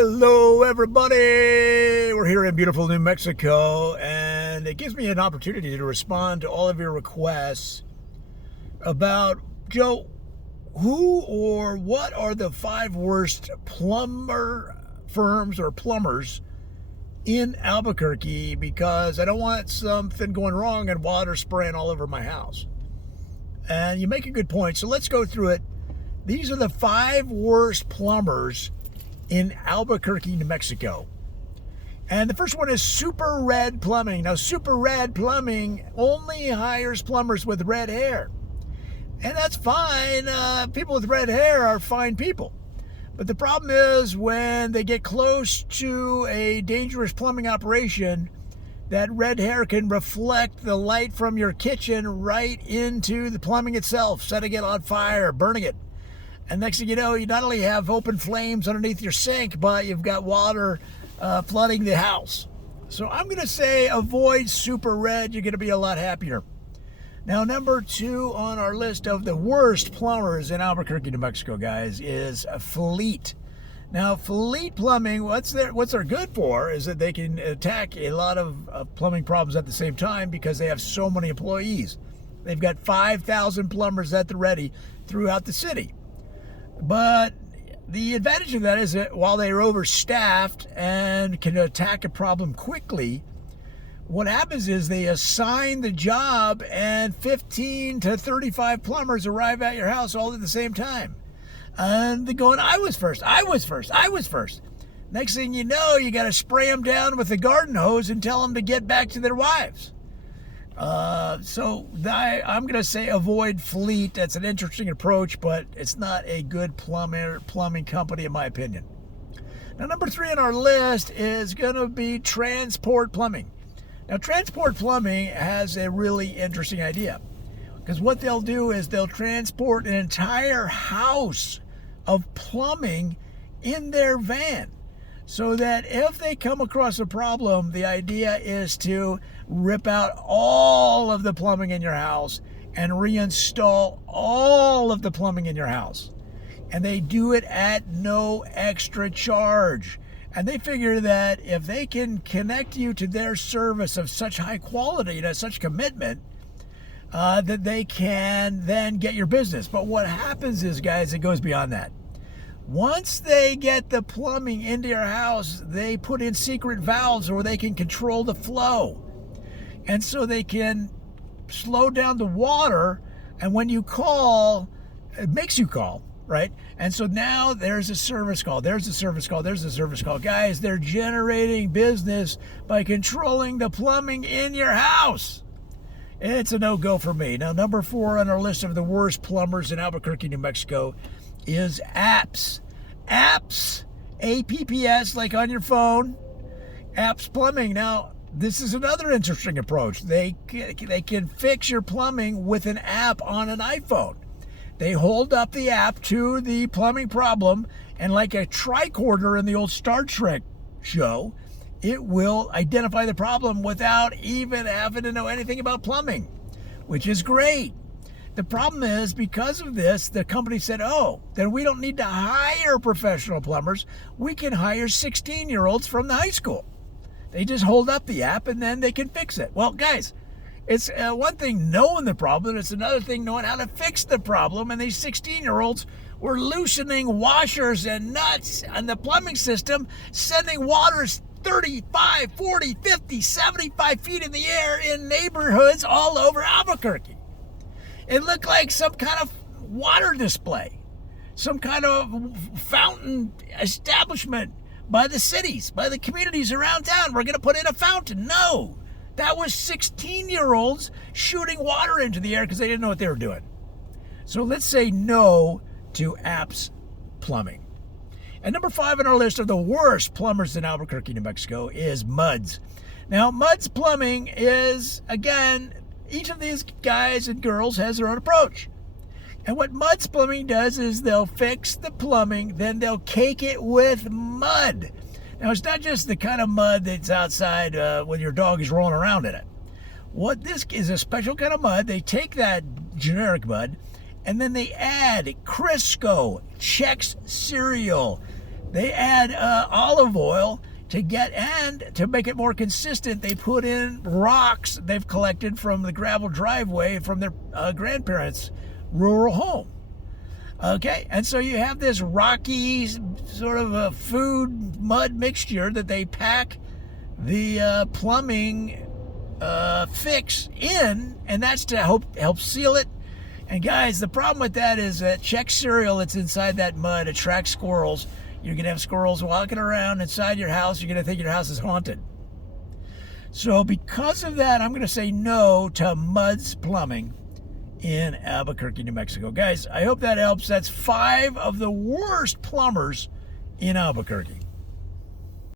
Hello, everybody. We're here in beautiful New Mexico, and it gives me an opportunity to respond to all of your requests about, Joe, who or what are the 5 worst plumber firms or plumbers in Albuquerque, because I don't want something going wrong and water spraying all over my house. And you make a good point, so let's go through it. These are the 5 worst plumbers in Albuquerque, New Mexico. And the first one is Super Red Plumbing. Now, Super Red Plumbing only hires plumbers with red hair. And that's fine. People with red hair are fine people. But the problem is when they get close to a dangerous plumbing operation, that red hair can reflect the light from your kitchen right into the plumbing itself, setting it on fire, burning it. And next thing you know, you not only have open flames underneath your sink, but you've got water flooding the house. So I'm going to say avoid Super Red. You're going to be a lot happier. Now, number 2 on our list of the worst plumbers in Albuquerque, New Mexico, guys, is Fleet. Now, Fleet Plumbing, what they're good for is that they can attack a lot of plumbing problems at the same time because they have so many employees. They've got 5,000 plumbers at the ready throughout the city. But the advantage of that is that while they're overstaffed and can attack a problem quickly, what happens is they assign the job and 15 to 35 plumbers arrive at your house all at the same time. And they're going, I was first. Next thing you know, you got to spray them down with a garden hose and tell them to get back to their wives. I'm going to say avoid Fleet. That's an interesting approach, but it's not a good plumbing company, in my opinion. Now, number 3 on our list is going to be Transport Plumbing. Now, Transport Plumbing has a really interesting idea, because what they'll do is they'll transport an entire house of plumbing in their van, so that if they come across a problem, the idea is to rip out all of the plumbing in your house and reinstall all of the plumbing in your house. And they do it at no extra charge. And they figure that if they can connect you to their service of such high quality, such commitment, that they can then get your business. But what happens is, guys, it goes beyond that. Once they get the plumbing into your house, they put in secret valves where they can control the flow. And so they can slow down the water, and when you call, it makes you call, right? And so now there's a service call, there's a service call. Guys, they're generating business by controlling the plumbing in your house. It's a no-go for me. Now, number 4 on our list of the worst plumbers in Albuquerque, New Mexico is apps. Apps, APPS, like on your phone. Apps Plumbing. Now, this is another interesting approach. They can fix your plumbing with an app on an iPhone. They hold up the app to the plumbing problem, and like a tricorder in the old Star Trek show, it will identify the problem without even having to know anything about plumbing, which is great. The problem is, because of this, the company said, then we don't need to hire professional plumbers. We can hire 16-year-olds from the high school. They just hold up the app and then they can fix it. Well, guys, it's one thing knowing the problem. It's another thing knowing how to fix the problem. And these 16-year-olds were loosening washers and nuts on the plumbing system, sending waters 35, 40, 50, 75 feet in the air in neighborhoods all over Albuquerque. It looked like some kind of water display, some kind of fountain establishment by the cities, by the communities around town. We're going to put in a fountain. No, that was 16-year-olds shooting water into the air because they didn't know what they were doing. So let's say no to Apps Plumbing. And number 5 on our list of the worst plumbers in Albuquerque, New Mexico is Muds. Now, Muds Plumbing is, again, each of these guys and girls has their own approach. And what Muds Plumbing does is they'll fix the plumbing, then they'll cake it with mud. Now, it's not just the kind of mud that's outside when your dog is rolling around in it. What this is a special kind of mud. They take that generic mud, and then they add Crisco, Chex cereal, They add olive oil to make it more consistent. They put in rocks they've collected from the gravel driveway from their grandparents' rural home. Okay, and so you have this rocky sort of a food mud mixture that they pack the plumbing fix in, and that's to help seal it. And guys, the problem with that is that Chex cereal that's inside that mud attracts squirrels. You're gonna have squirrels walking around inside your house. You're gonna think your house is haunted. So because of that, I'm gonna say no to Mud's Plumbing in Albuquerque, New Mexico. Guys, I hope that helps. That's 5 of the worst plumbers in Albuquerque.